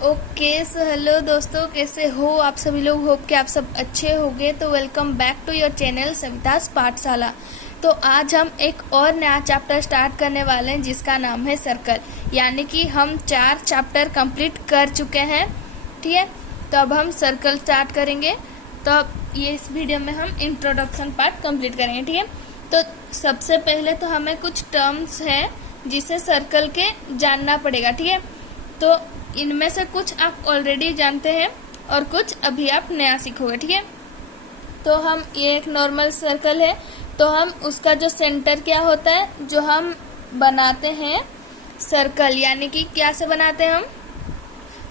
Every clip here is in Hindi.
ओके सो हेलो दोस्तों, कैसे हो आप सभी लोग। होप कि आप सब अच्छे होंगे। तो welcome back to your channel Savita's Pathshala. तो आज हम एक और नया चैप्टर स्टार्ट करने वाले हैं जिसका नाम है सर्कल। यानी कि हम 4 चैप्टर कंप्लीट कर चुके हैं, ठीक है। तो अब हम सर्कल स्टार्ट करेंगे। तो अब ये इस वीडियो में हम इंट्रोडक्शन पार्ट कंप्लीट करेंगे, ठीक है। तो सबसे पहले तो हमें कुछ टर्म्स हैं जिसे सर्कल के जानना पड़ेगा, ठीक है। तो इनमें से कुछ आप ऑलरेडी जानते हैं और कुछ अभी आप नया सीखोगे, ठीक है। तो हम ये एक नॉर्मल सर्कल है, तो हम उसका जो सेंटर क्या होता है, जो हम बनाते हैं सर्कल, यानी कि क्या से बनाते हैं हम,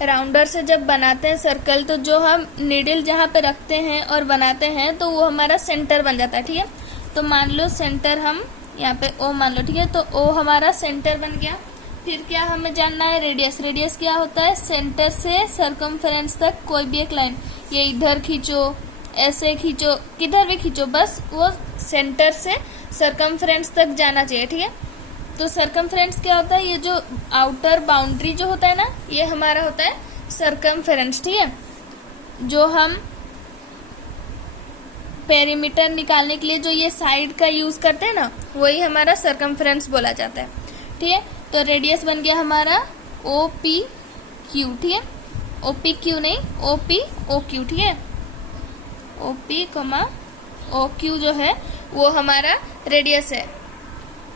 राउंडर से जब बनाते हैं सर्कल, तो जो हम नीडल जहाँ पे रखते हैं और बनाते हैं तो वो हमारा सेंटर बन जाता है, ठीक है। तो मान लो सेंटर हम यहाँ पे ओ मान लो, ठीक है। तो ओ हमारा सेंटर बन गया। फिर क्या हमें जानना है, रेडियस। रेडियस क्या होता है, सेंटर से सरकमफेरेंस तक कोई भी एक लाइन, ये इधर खींचो, ऐसे खींचो, किधर भी खींचो, बस वो सेंटर से सरकमफेरेंस तक जाना चाहिए, ठीक है। तो सरकमफेरेंस क्या होता है, ये जो आउटर बाउंड्री जो होता है ना, ये हमारा होता है सरकमफेरेंस, ठीक है। जो हम पेरीमीटर निकालने के लिए जो ये साइड का यूज करते हैं ना, वही हमारा सरकमफेरेंस बोला जाता है, ठीक है। तो रेडियस बन गया हमारा ओ पी क्यू, ठीक है। ओ पी क्यू नहीं, ओ पी ओ क्यू, ठीक है। ओ पी कमा ओ क्यू जो है वो हमारा रेडियस है,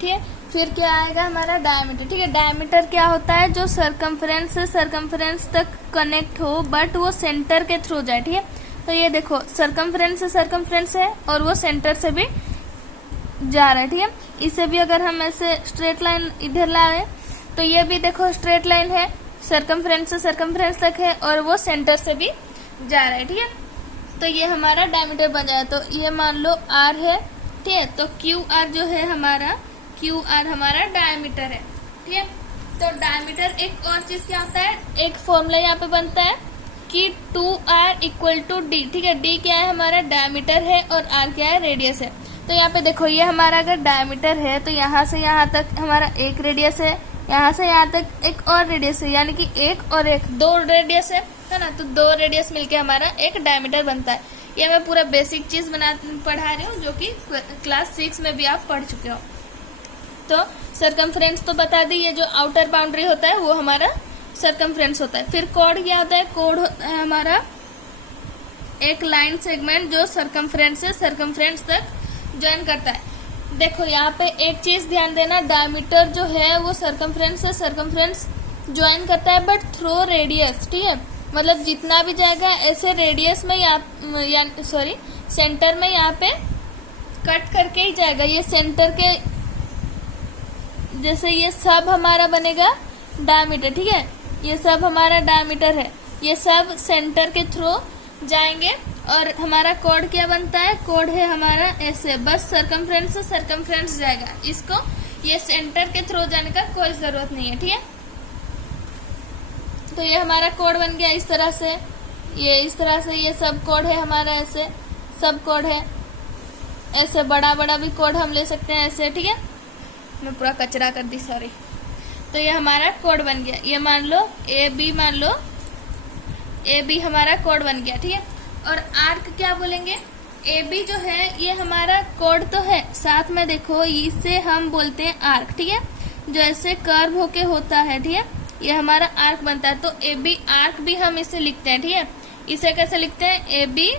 ठीक है। फिर क्या आएगा हमारा डायमीटर, ठीक है। डायमीटर क्या होता है, जो सरकमफेरेंस से सरकमफेरेंस तक कनेक्ट हो बट वो सेंटर के थ्रू जाए, ठीक है। तो ये देखो सरकमफेरेंस से सरकमफेरेंस है और वो सेंटर से भी जा रहा है, ठीक है। इसे भी अगर हम ऐसे स्ट्रेट लाइन इधर लाए तो ये भी देखो स्ट्रेट लाइन है, सरकमफेरेंस से सरकमफेरेंस तक है और वो सेंटर से भी जा रहा है, ठीक है। तो ये हमारा डायमीटर बन जाए। तो ये मान लो आर है, ठीक है। तो क्यू आर जो है हमारा, क्यू आर हमारा डायमीटर है, ठीक है। तो डायमीटर एक और चीज क्या होता है, एक फॉर्मूला यहाँ पे बनता है कि 2r इक्वल टू डी, ठीक है। डी क्या है, हमारा डायमीटर है और आर क्या है, रेडियस है। तो यहाँ पे देखो, ये हमारा अगर डायमीटर है तो यहाँ से यहाँ तक हमारा एक रेडियस है, यहाँ से यहाँ तक एक और रेडियस है, यानी कि एक और एक, 2 रेडियस है ना। तो 2 रेडियस मिलके हमारा एक डायमीटर बनता है। ये मैं पूरा बेसिक चीज पढ़ा रही हूँ, जो कि क्लास 6 में भी आप पढ़ चुके हो। तो सरकमफेरेंस तो बता दी, ये जो आउटर बाउंड्री होता है वो हमारा सरकमफेरेंस होता है। फिर कोड क्या होता है, कोड होता है हमारा एक लाइन सेगमेंट जो सरकमफेरेंस से सरकमफेरेंस तक ज्वाइन करता है। देखो यहाँ पे एक चीज ध्यान देना, डायमीटर जो है वो सरकमफेरेंस से सरकमफेरेंस ज्वाइन करता है बट थ्रू रेडियस, ठीक है। मतलब जितना भी जाएगा ऐसे रेडियस में सेंटर में यहाँ पे कट करके ही जाएगा। ये सेंटर के जैसे ये सब हमारा बनेगा डायमीटर, ठीक है। ये सब हमारा डायमीटर है, ये सब सेंटर के थ्रू जाएंगे और हमारा कोड क्या बनता है, कोड है हमारा ऐसे, बस सरकमफेरेंस से सरकमफेरेंस जाएगा, इसको ये सेंटर के थ्रू जाने का कोई जरूरत नहीं है, ठीक है। तो ये हमारा कोड बन गया इस तरह से, ये इस तरह से, ये सब कोड है हमारा ऐसे, सब कोड है ऐसे, बड़ा बड़ा भी कोड हम ले सकते हैं ऐसे, ठीक है। मैं पूरा कचरा कर दी, सॉरी। तो ये हमारा कोड बन गया। ये मान लो ए बी, मान लो ए बी हमारा कोड बन गया, ठीक है। और आर्क क्या बोलेंगे, ए बी जो है ये हमारा कोड तो है, साथ में देखो इसे हम बोलते हैं आर्क, ठीक है। जो ऐसे कर्व होके होता है, ठीक है, ये हमारा आर्क बनता है। तो ए बी आर्क भी हम इसे लिखते हैं, ठीक है। इसे कैसे लिखते हैं, ए बी,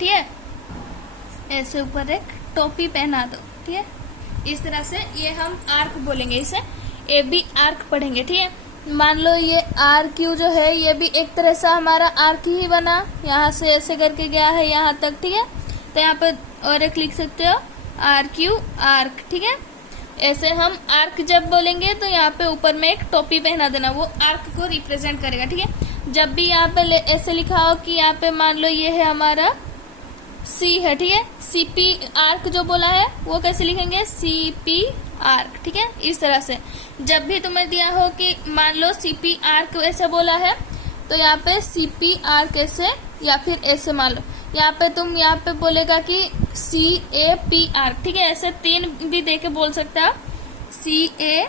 ठीक है, ऐसे ऊपर एक टोपी पहना दो, ठीक है, इस तरह से ये हम आर्क बोलेंगे, इसे ए बी आर्क पढ़ेंगे, ठीक है। मान लो ये आर क्यू जो है ये भी एक तरह से हमारा आर्क ही बना, यहाँ से ऐसे करके गया है यहाँ तक, ठीक है। तो यहाँ पे और एक लिख सकते हो आर क्यू आर्क, ठीक है। ऐसे हम आर्क जब बोलेंगे तो यहाँ पे ऊपर में एक टोपी पहना देना, वो आर्क को रिप्रेजेंट करेगा, ठीक है। जब भी यहाँ पे ऐसे लिखा हो कि यहाँ पे मान लो ये है हमारा सी है, ठीक है, सी पी आर्क जो बोला है वो कैसे लिखेंगे, सी पी आर्क, ठीक है। इस तरह से जब भी तुम्हें दिया हो कि मान लो सी पी आर्क ऐसे बोला है, तो यहाँ पे सी पी आर्क ऐसे या फिर ऐसे मान लो, यहाँ पे तुम यहाँ पे बोलेगा कि सी ए पी आर्क, ठीक है। ऐसे 3 भी दे के बोल सकते हो, सी ए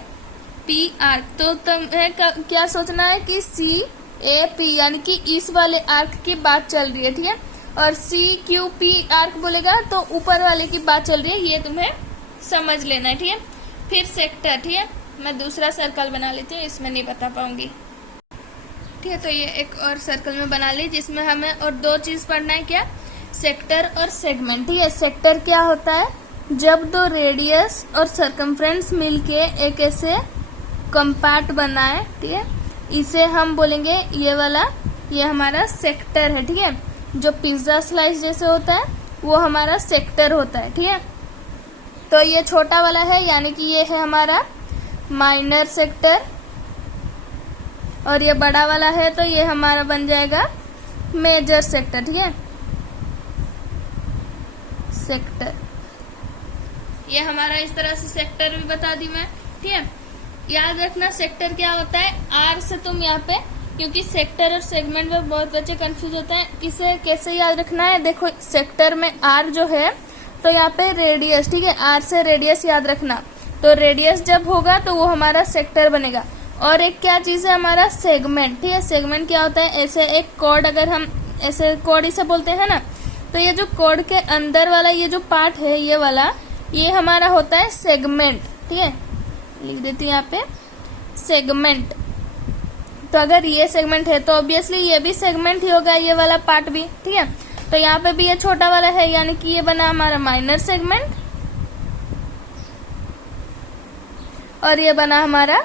पी आर्क। तो तुम्हें क्या सोचना है कि सी ए पी यानी कि इस वाले आर्क की बात चल रही है, ठीक है। और सी क्यू पी आर्क बोलेगा तो ऊपर वाले की बात चल रही है, ये तुम्हें समझ लेना है, ठीक है। फिर सेक्टर, ठीक है, मैं दूसरा सर्कल बना लेती हूँ, इसमें नहीं बता पाऊंगी, ठीक है। तो ये एक और सर्कल में बना ली जिसमें हमें और दो चीज पढ़ना है, क्या, सेक्टर और सेगमेंट, ठीक है। सेक्टर क्या होता है, जब दो रेडियस और सरकमफ्रेंस मिलके एक ऐसे कंपार्ट बनाए, ठीक है, इसे हम बोलेंगे ये वाला, ये हमारा सेक्टर है, ठीक है। जो पिज्जा स्लाइस जैसे होता है वो हमारा सेक्टर होता है, ठीक है। तो ये छोटा वाला है यानी कि ये है हमारा माइनर सेक्टर, और ये बड़ा वाला है तो ये हमारा बन जाएगा मेजर सेक्टर, ठीक है। सेक्टर ये हमारा इस तरह से सेक्टर भी बता दी मैं, ठीक है। याद रखना सेक्टर क्या होता है, आर से तुम यहाँ पे, क्योंकि सेक्टर और सेगमेंट में बहुत बच्चे कंफ्यूज होते हैं, किसे कैसे याद रखना है। देखो सेक्टर में आर जो है तो यहाँ पे रेडियस, ठीक है, आर से रेडियस याद रखना, तो रेडियस जब होगा तो वो हमारा सेक्टर बनेगा। और एक क्या चीज है हमारा सेगमेंट, ठीक है। सेगमेंट क्या होता है, ऐसे एक कॉर्ड, अगर हम ऐसे कॉर्ड इसे बोलते हैं ना, तो ये जो कॉर्ड के अंदर वाला ये जो पार्ट है ये वाला, ये हमारा होता है सेगमेंट, ठीक है। लिख देती हूँ यहाँ पे सेगमेंट। तो अगर ये सेगमेंट है तो ऑब्वियसली ये भी सेगमेंट ही होगा, ये वाला पार्ट भी, ठीक है। तो यहाँ पे भी ये छोटा वाला है यानी कि ये बना हमारा माइनर सेगमेंट, और ये बना हमारा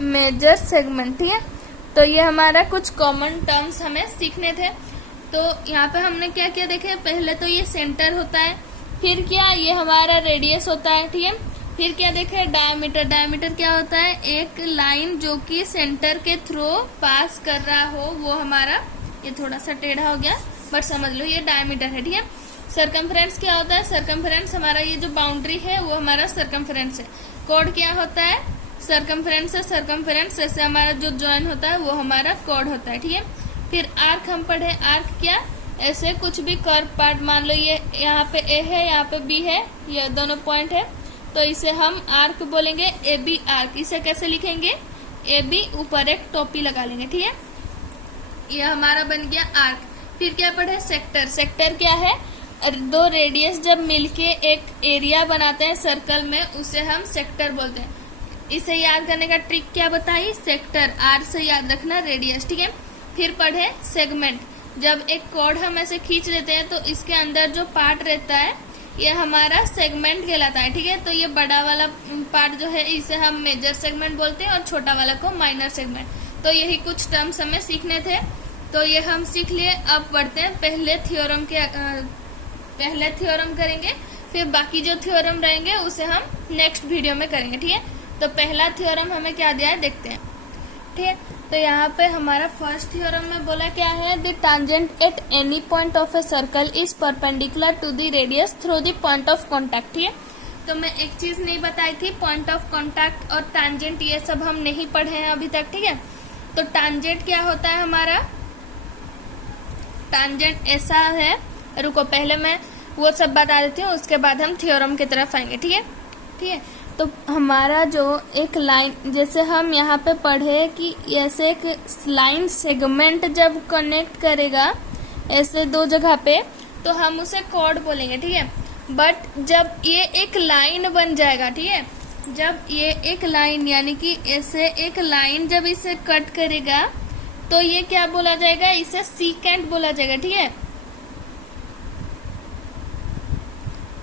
मेजर सेगमेंट, ठीक है। तो ये हमारा कुछ कॉमन टर्म्स हमें सीखने थे। तो यहाँ पे हमने क्या क्या देखे, पहले तो ये सेंटर होता है, फिर क्या ये हमारा रेडियस होता है, ठीक है। फिर क्या देखे, डायमीटर। डायमीटर क्या होता है, एक लाइन जो कि सेंटर के थ्रू पास कर रहा हो, वो हमारा, ये थोड़ा सा टेढ़ा हो गया बट समझ लो ये डायमीटर है, ठीक है। सरकमफ्रेंस क्या होता है, सरकमफ्रेंस हमारा ये जो बाउंड्री है वो हमारा सरकमफ्रेंस है। कोड क्या होता है, सरकमफ्रेंस से सरकमफ्रेंस जैसे हमारा जो जॉइन होता है वो हमारा कोड होता है, ठीक है। फिर आर्क हम पढ़े, आर्क क्या, ऐसे कुछ भी कर्व पार्ट, मान लो ये यहाँ पे ए है, यहाँ पे बी है, ये दोनों पॉइंट है, तो इसे हम आर्क बोलेंगे, ए बी आर्क। इसे कैसे लिखेंगे, ए बी ऊपर एक टोपी लगा लेंगे, ठीक है। ये हमारा बन गया आर्क। फिर क्या पढ़े, सेक्टर। सेक्टर क्या है, दो रेडियस जब मिलके एक एरिया बनाते हैं सर्कल में, उसे हम सेक्टर बोलते हैं। इसे याद करने का ट्रिक क्या बताई, सेक्टर आर से याद रखना रेडियस, ठीक है। फिर पढ़े सेगमेंट। जब एक कॉर्ड हम ऐसे खींच लेते हैं तो इसके अंदर जो पार्ट रहता है ये हमारा सेगमेंट कहलाता है, ठीक है। तो ये बड़ा वाला पार्ट जो है इसे हम मेजर सेगमेंट बोलते हैं और छोटा वाला को माइनर सेगमेंट। तो यही कुछ टर्म्स हमें सीखने थे, तो ये हम सीख लिए। अब बढ़ते हैं पहले थ्योरम करेंगे, फिर बाकी जो थ्योरम रहेंगे उसे हम नेक्स्ट वीडियो में करेंगे, ठीक है। तो पहला थ्योरम हमें क्या दिया है देखते हैं, ठीक है। तो यहाँ पे हमारा फर्स्ट थ्योरम में बोला क्या है, the tangent at any point of a circle is perpendicular to the radius through the point of contact, ठीक है। तो मैं एक चीज नहीं बताई थी, पॉइंट ऑफ कॉन्टैक्ट और टांजेंट ये सब हम नहीं पढ़े हैं अभी तक, ठीक है। तो टांजेंट क्या होता है हमारा, टांजेंट ऐसा है, रुको पहले मैं वो सब बता देती हूँ, उसके बाद हम थ्योरम की तरफ आएंगे, ठीक है, ठीक है। तो हमारा जो एक लाइन, जैसे हम यहाँ पे पढ़े कि ऐसे एक लाइन सेगमेंट जब कनेक्ट करेगा ऐसे दो जगह पे, तो हम उसे कॉर्ड बोलेंगे, ठीक है। बट जब ये एक लाइन बन जाएगा, ठीक है, जब ये एक लाइन यानी कि ऐसे एक लाइन जब इसे कट करेगा तो ये क्या बोला जाएगा, इसे सीकेंट बोला जाएगा, ठीक है।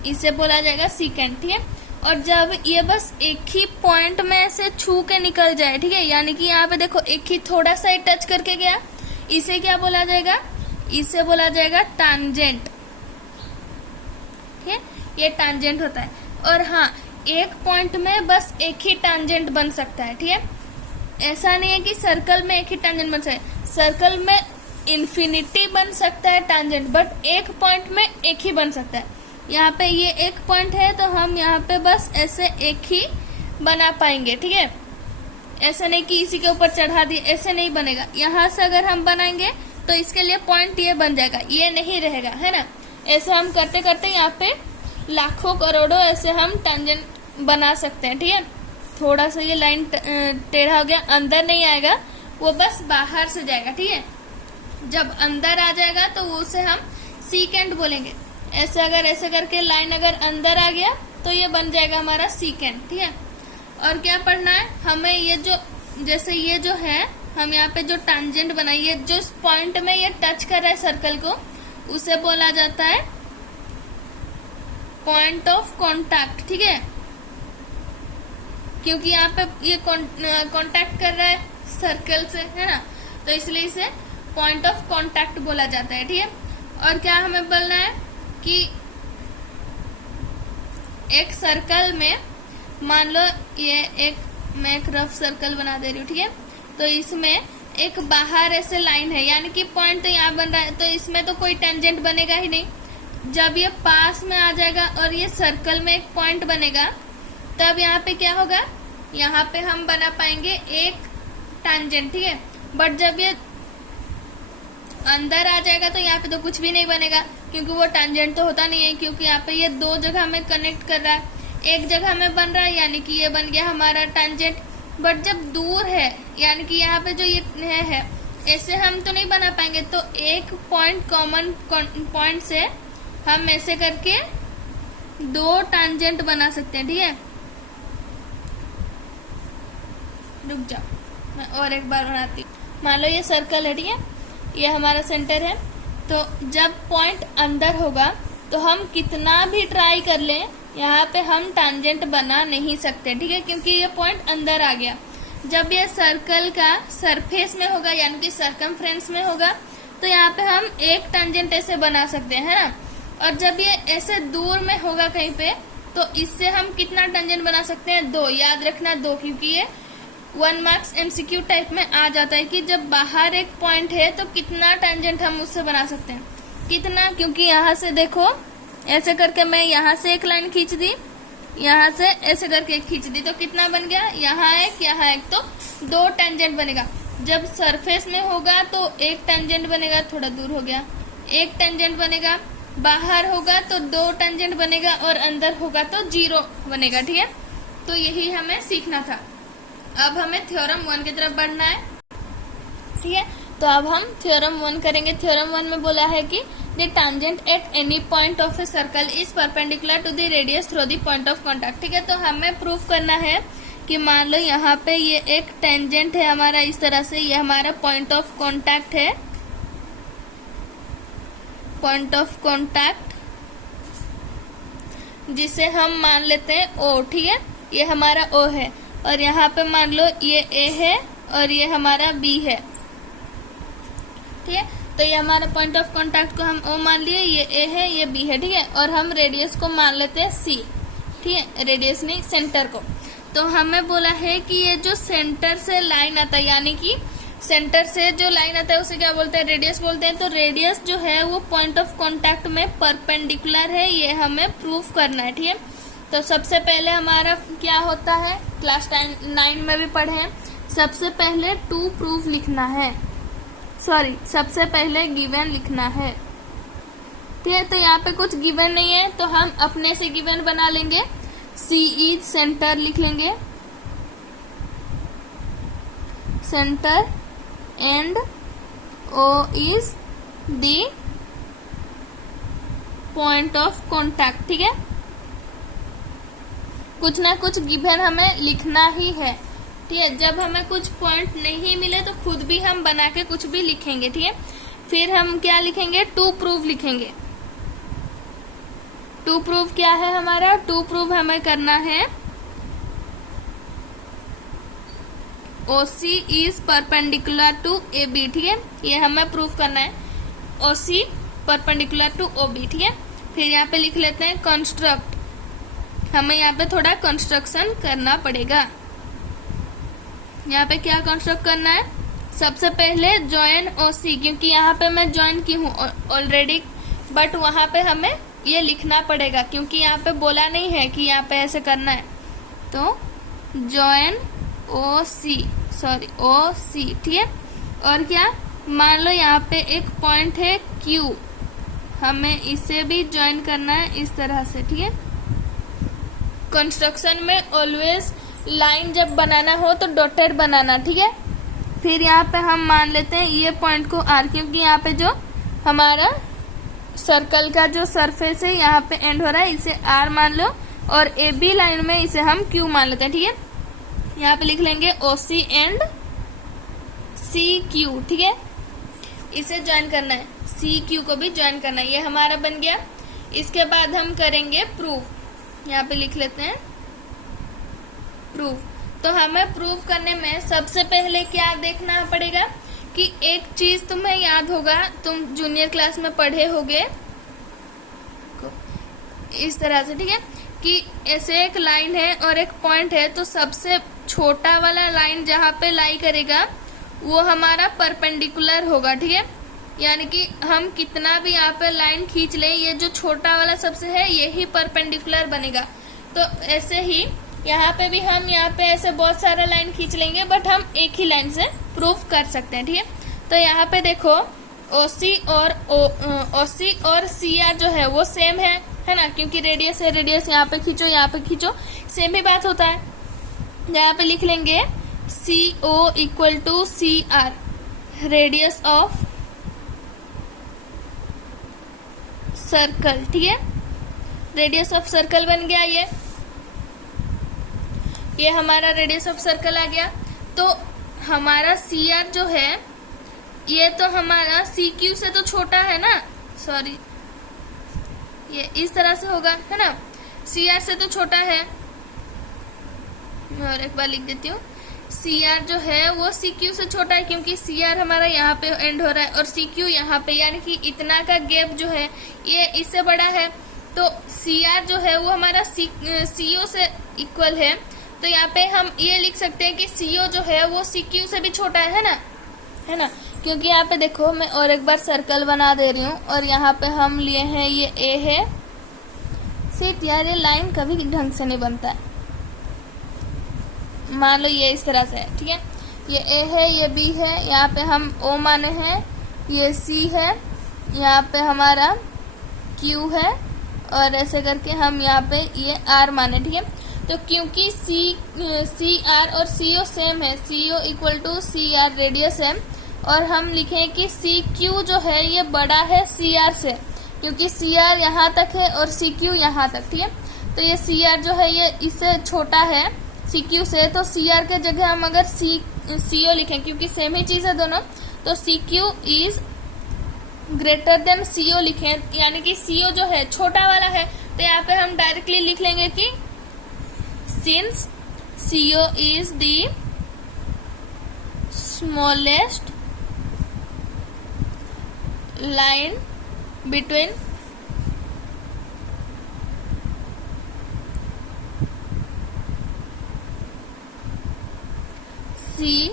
इसे बोला जाएगा सीकेंट, ठीक है। और जब ये बस एक ही पॉइंट में ऐसे छू के निकल जाए, ठीक है, यानी कि यहाँ पे देखो एक ही थोड़ा सा ही टच करके गया, इसे क्या बोला जाएगा, इसे बोला जाएगा टांजेंट, ठीक है। ये टांजेंट होता है। और हाँ, एक पॉइंट में बस एक ही टांजेंट बन सकता है, ठीक है। ऐसा नहीं है कि सर्कल में एक ही टांजेंट बन सकता है, सर्कल में इन्फिनिटी बन सकता है टांजेंट, बट एक पॉइंट में एक ही बन सकता है। यहाँ पे ये एक पॉइंट है तो हम यहाँ पे बस ऐसे एक ही बना पाएंगे, ठीक है। ऐसा नहीं कि इसी के ऊपर चढ़ा दिए, ऐसे नहीं बनेगा। यहाँ से अगर हम बनाएंगे तो इसके लिए पॉइंट ये बन जाएगा, ये नहीं रहेगा, है ना। ऐसे हम करते करते यहाँ पे लाखों करोड़ों ऐसे हम टांजेंट बना सकते हैं, ठीक है। थोड़ा सा ये लाइन टेढ़ा हो गया, अंदर नहीं आएगा, वो बस बाहर से जाएगा। ठीक है, जब अंदर आ जाएगा तो उसे हम सीकेंट बोलेंगे। ऐसे अगर ऐसे करके लाइन अगर अंदर आ गया तो ये बन जाएगा हमारा सीकेंट। ठीक है, और क्या पढ़ना है हमें, ये जो जैसे ये जो है हम यहाँ पे जो टांजेंट बनाइए, जो पॉइंट में ये टच कर रहा है सर्कल को, उसे बोला जाता है पॉइंट ऑफ कांटेक्ट। ठीक है, क्योंकि यहाँ पे ये कांटेक्ट कर रहा है सर्कल से, है ना, तो इसलिए इसे पॉइंट ऑफ कांटेक्ट बोला जाता है। ठीक है, और क्या हमें बोलना है कि एक सर्कल में मान लो ये एक, मैं एक रफ सर्कल बना दे रही हूँ। ठीक है, तो इसमें एक बाहर ऐसे लाइन है, यानी कि पॉइंट तो यहाँ बन रहा है, तो इसमें तो कोई टेंजेंट बनेगा ही नहीं। जब ये पास में आ जाएगा और ये सर्कल में एक पॉइंट बनेगा, तब यहाँ पे क्या होगा, यहाँ पे हम बना पाएंगे एक टेंजेंट। ठीक है, बट जब ये अंदर आ जाएगा तो यहाँ पे तो कुछ भी नहीं बनेगा, क्योंकि वो टेंजेंट तो होता नहीं है, क्योंकि यहाँ पे ये दो जगह में कनेक्ट कर रहा है, एक जगह में बन रहा है, यानी कि ये बन गया हमारा टेंजेंट। बट जब दूर है, यानी कि यहाँ पे जो ये है ऐसे हम तो नहीं बना पाएंगे, तो एक पॉइंट कॉमन पॉइंट से हम ऐसे करके दो टेंजेंट बना सकते हैं। ठीक है, रुक जाओ, मैं और एक बार बनाती हूँ। मान लो ये सर्कल है, ठीक है, ये हमारा सेंटर है, तो जब पॉइंट अंदर होगा तो हम कितना भी ट्राई कर लें, यहाँ पे हम टेंजेंट बना नहीं सकते। ठीक है, क्योंकि ये पॉइंट अंदर आ गया। जब ये सर्कल का सरफेस में होगा, यानी कि सर्कमफ्रेंस में होगा, तो यहाँ पे हम एक टेंजेंट ऐसे बना सकते हैं, है ना। और जब ये ऐसे दूर में होगा कहीं पे, तो इससे हम कितना टेंजेंट बना सकते हैं, दो। याद रखना दो, क्योंकि ये 1 मार्क्स MCQ टाइप में आ जाता है कि जब बाहर एक पॉइंट है तो कितना टेंजेंट हम उससे बना सकते हैं, कितना। क्योंकि यहाँ से देखो ऐसे करके मैं यहाँ से एक लाइन खींच दी, यहाँ से ऐसे करके खींच दी, तो कितना बन गया, यहाँ एक, तो दो टेंजेंट बनेगा। जब सरफेस में होगा तो एक टेंजेंट बनेगा, थोड़ा दूर हो गया, एक टेंजेंट बनेगा, बाहर होगा तो दो टेंजेंट बनेगा, और अंदर होगा तो 0 बनेगा। ठीक है, तो यही हमें सीखना था। अब हमें थ्योरम 1 की तरफ बढ़ना है। ठीक है, तो अब हम थ्योरम 1 करेंगे। थ्योरम 1 में बोला है कि the tangent at any point of a circle is perpendicular to the radius through the point of contact. ठीक है, तो हमें प्रूफ करना है कि मान लो यहाँ पे ये एक टेंजेंट है हमारा, इस तरह से ये हमारा पॉइंट ऑफ कांटेक्ट है, पॉइंट ऑफ कांटेक्ट, जिसे हम मान लेते हैं O। ठीक है, ये हमारा O है, और यहाँ पे मान लो ये A है और ये हमारा B है। ठीक है, तो ये हमारा पॉइंट ऑफ कांटेक्ट को हम O मान लिए, ये A है, ये B है। ठीक है, और हम रेडियस को मान लेते हैं C। ठीक है, रेडियस नहीं, सेंटर को। तो हमें बोला है कि ये जो सेंटर से लाइन आता है, यानी कि सेंटर से जो लाइन आता है उसे क्या बोलते हैं, रेडियस बोलते हैं। तो रेडियस जो है वो पॉइंट ऑफ कांटेक्ट में परपेंडिकुलर है, ये हमें प्रूफ करना है। ठीक है, तो सबसे पहले हमारा क्या होता है, क्लास 9 में भी पढ़े हैं, सबसे पहले टू प्रूफ लिखना है, सबसे पहले गिवन लिखना है। ठीक है, तो यहाँ पे कुछ गिवन नहीं है, तो हम अपने से गिवन बना लेंगे। C इज सेंटर लिख लेंगे, centre, and O is the point of contact. ठीक है, कुछ ना कुछ गिवन हमें लिखना ही है। ठीक है, जब हमें कुछ पॉइंट नहीं मिले तो खुद भी हम बना के कुछ भी लिखेंगे। ठीक है, फिर हम क्या लिखेंगे, टू प्रूफ लिखेंगे। टू प्रूफ क्या है हमारा, टू प्रूफ हमें करना है OC is perpendicular to AB। ठीक है, ये हमें प्रूफ करना है, OC परपेंडिकुलर टू OB। ठीक है, फिर यहाँ पे लिख लेते हैं कंस्ट्रक्ट, हमें यहाँ पे थोड़ा कंस्ट्रक्शन करना पड़ेगा। यहाँ पे क्या कंस्ट्रक्ट करना है, सबसे पहले जॉइन OC, क्योंकि यहाँ पे मैं ज्वाइन की हूँ ऑलरेडी, बट वहां पे हमें ये लिखना पड़ेगा, क्योंकि यहाँ पे बोला नहीं है कि यहाँ पे ऐसे करना है। तो जॉइन OC। ठीक है, और क्या, मान लो यहाँ पे एक पॉइंट है Q, हमें इसे भी ज्वाइन करना है इस तरह से। ठीक है, कंस्ट्रक्शन में ऑलवेज लाइन जब बनाना हो तो डॉटेड बनाना, ठीक है। फिर यहाँ पे हम मान लेते हैं ये पॉइंट को आर, क्योंकि यहाँ पे जो हमारा सर्कल का जो सरफेस है यहाँ पे एंड हो रहा है, इसे आर मान लो, और ए बी लाइन में इसे हम क्यू मान लेते हैं, ठीक है। यहाँ पे लिख लेंगे ओ सी एंड सी क्यू, ठीक है। इसे ज्वाइन करना है, सी क्यू को भी ज्वाइन करना है, ये हमारा बन गया। इसके बाद हम करेंगे प्रूफ, यहाँ पे लिख लेते हैं प्रूफ। तो हमें प्रूफ करने में सबसे पहले क्या देखना पड़ेगा कि एक चीज तुम्हें याद होगा, तुम जूनियर क्लास में पढ़े होगे इस तरह से, ठीक है, कि ऐसे एक लाइन है और एक पॉइंट है, तो सबसे छोटा वाला लाइन जहाँ पे लाई करेगा वो हमारा परपेंडिकुलर होगा, ठीक है। यानी कि हम कितना भी यहाँ पे लाइन खींच लें, ये जो छोटा वाला सबसे है यही परपेंडिकुलर बनेगा। तो ऐसे ही यहाँ पे भी हम यहाँ पे ऐसे बहुत सारा लाइन खींच लेंगे, बट हम एक ही लाइन से प्रूफ कर सकते हैं, ठीक है। तो यहाँ पे देखो ओसी और सी आर जो है वो सेम है ना, क्योंकि रेडियस है, रेडियस यहाँ पे खींचो यहाँ पे खींचो, सेम ही बात होता है। यहाँ पे लिख लेंगे C O equal to C R, radius of circle, ठीक है। रेडियस ऑफ सर्कल बन गया, ये हमारा रेडियस ऑफ सर्कल आ गया। तो हमारा सी आर जो है ये तो हमारा सी क्यू से तो छोटा है ना, सॉरी ये इस तरह से होगा, है ना, सी आर से तो छोटा है। मैं और एक बार लिख देती हूँ, सी आर जो है वो सी क्यू से छोटा है, क्योंकि सी आर हमारा यहाँ पे एंड हो रहा है और सी क्यू यहाँ पे, यानी कि इतना का गैप जो है ये इससे बड़ा है। तो सी आर जो है वो हमारा सी ओ से इक्वल है। तो यहाँ पे हम ये लिख सकते हैं कि सी ओ जो है वो सी क्यू से भी छोटा है ना, क्योंकि यहाँ पे देखो मैं और एक बार सर्कल बना दे रही हूँ, और यहाँ पे हम लिए हैं ये ए है। सिर्फ यार ये लाइन कभी ढंग से नहीं बनता है, मान लो ये इस तरह से है, ठीक है। ये ए है, ये बी है, यहाँ पे हम ओ माने हैं, ये सी है, यहाँ पे हमारा क्यू है, और ऐसे करके हम यहाँ पे ये आर माने, ठीक है। तो क्योंकि सी आर और सी ओ सेम है, C O equal to C R radius है, और हम लिखें कि सी क्यू जो है ये बड़ा है सी आर से, क्योंकि सी आर यहाँ तक है और सी क्यू यहाँ तक, ठीक है। तो ये सी आर जो है ये इससे छोटा है सी क्यू से, तो सी आर के जगह हम अगर सी ओ लिखें, क्योंकि सेम ही चीज़ है दोनों, तो C Q is greater than C O लिखें, यानी कि सी ओ जो है छोटा वाला है। तो यहाँ पे हम डायरेक्टली लिख लेंगे कि since C O is the smallest line between C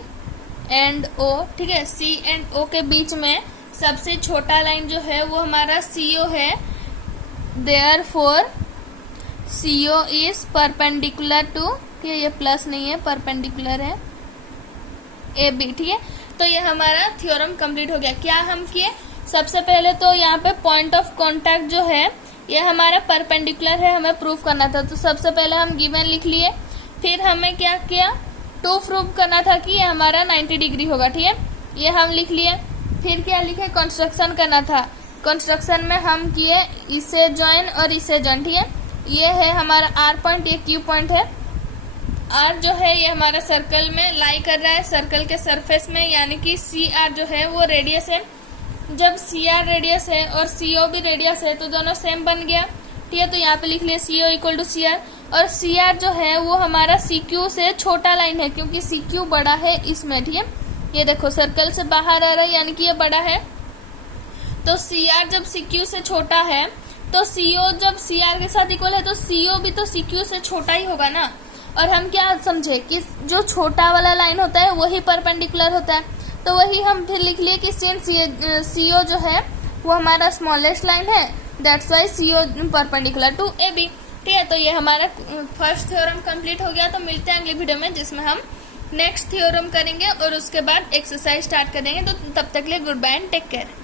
and O, ठीक है, सी एंड ओ के बीच में सबसे छोटा लाइन जो है वो हमारा सी ओ है। Therefore C O is perpendicular to, ठीक है, ये प्लस नहीं है, परपेंडिकुलर है ए बी, ठीक है। तो ये हमारा थ्योरम कंप्लीट हो गया। क्या हम किए, सबसे पहले तो यहाँ पे पॉइंट ऑफ कांटेक्ट जो है ये हमारा परपेंडिकुलर है, हमें प्रूफ करना था। तो सबसे पहले हम गिवन लिख लिए, फिर हमें क्या किया, टू प्रूफ करना था कि ये हमारा 90 डिग्री होगा, ठीक है, ये हम लिख लिए। फिर क्या लिखे, कंस्ट्रक्शन करना था। कंस्ट्रक्शन में हम किए इसे ज्वाइन और इसे ज्वाइन, ठीक है। ये है हमारा आर पॉइंट, ये क्यू पॉइंट है। आर जो है ये हमारा सर्कल में लाई कर रहा है, सर्कल के सरफेस में, यानी कि सी आर जो है वो रेडियस है। जब सी आर रेडियस है और सी ओ भी रेडियस है तो दोनों सेम बन गया, ठीक है। तो यहाँ पे लिख लिया C O equal to C R, और सी आर जो है वो हमारा सी क्यू से छोटा लाइन है, क्योंकि सी क्यू बड़ा है इसमें, ठीक है। ये देखो सर्कल से बाहर आ रहा है, यानी कि ये बड़ा है। तो सी आर जब सी क्यू से छोटा है तो सी ओ जब सी आर के साथ इक्वल है तो सी ओ भी तो सी क्यू से छोटा ही होगा ना। और हम क्या समझे कि जो छोटा वाला लाइन होता है वही परपेंडिकुलर होता है, तो वही हम फिर लिख लिए कि सिंस सी ओ जो है वो हमारा स्मॉलेस्ट लाइन है, that's why C O perpendicular to A B, ठीक है। तो ये हमारा फर्स्ट थ्योरम कंप्लीट हो गया। तो मिलते हैं अगली वीडियो में, जिसमें हम नेक्स्ट थ्योरम करेंगे और उसके बाद एक्सरसाइज स्टार्ट करेंगे। तो तब तक के लिए goodbye and take care.